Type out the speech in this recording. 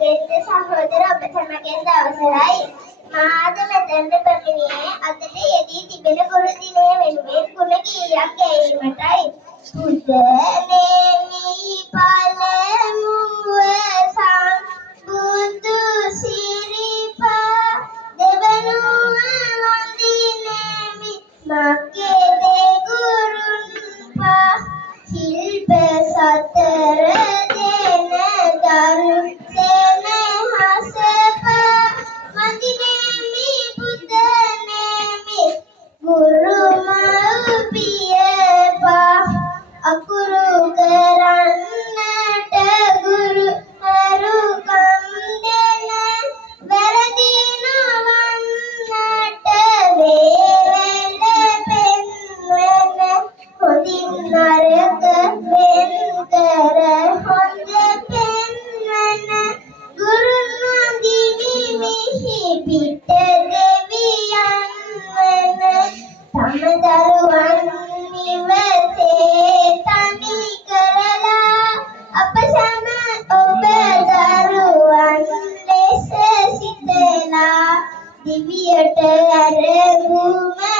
ගෙත්ත සහෝදර ඔබ සැමගෙන් දවසයි. මාද මෙතැනට පැමිණියේ අදට යෙදී තිබෙන ගුරු දිනය වෙනුවෙන් ගුණ කීයක් ගැයීමටයි. පුදනේමි පළමුව සම්බුදු සිරිපා දෙවනුව වඳිනෙමි මගේ දෙගුරුන් පා ශිල්ප සතර දෙන දරු සෙනෙහසපා වඳිනෙමි පුදනේමි ගුරු මව්පියපා අකුරු කරන්නට ගුරු අරුකම් දෙන වැරදි නොවන්නට වේවැල පෙන්වන හොඳින් නරක වෙන් කර හොඳ පෙන්වන ගුරුන් වඳිමි මිහි පිට දෙවියන් වන තම දරුවන් නිවසේ තනි කරලා අප සැම ඔබ දරුවන් ලෙස සිතලා දිවියට ඇරහුම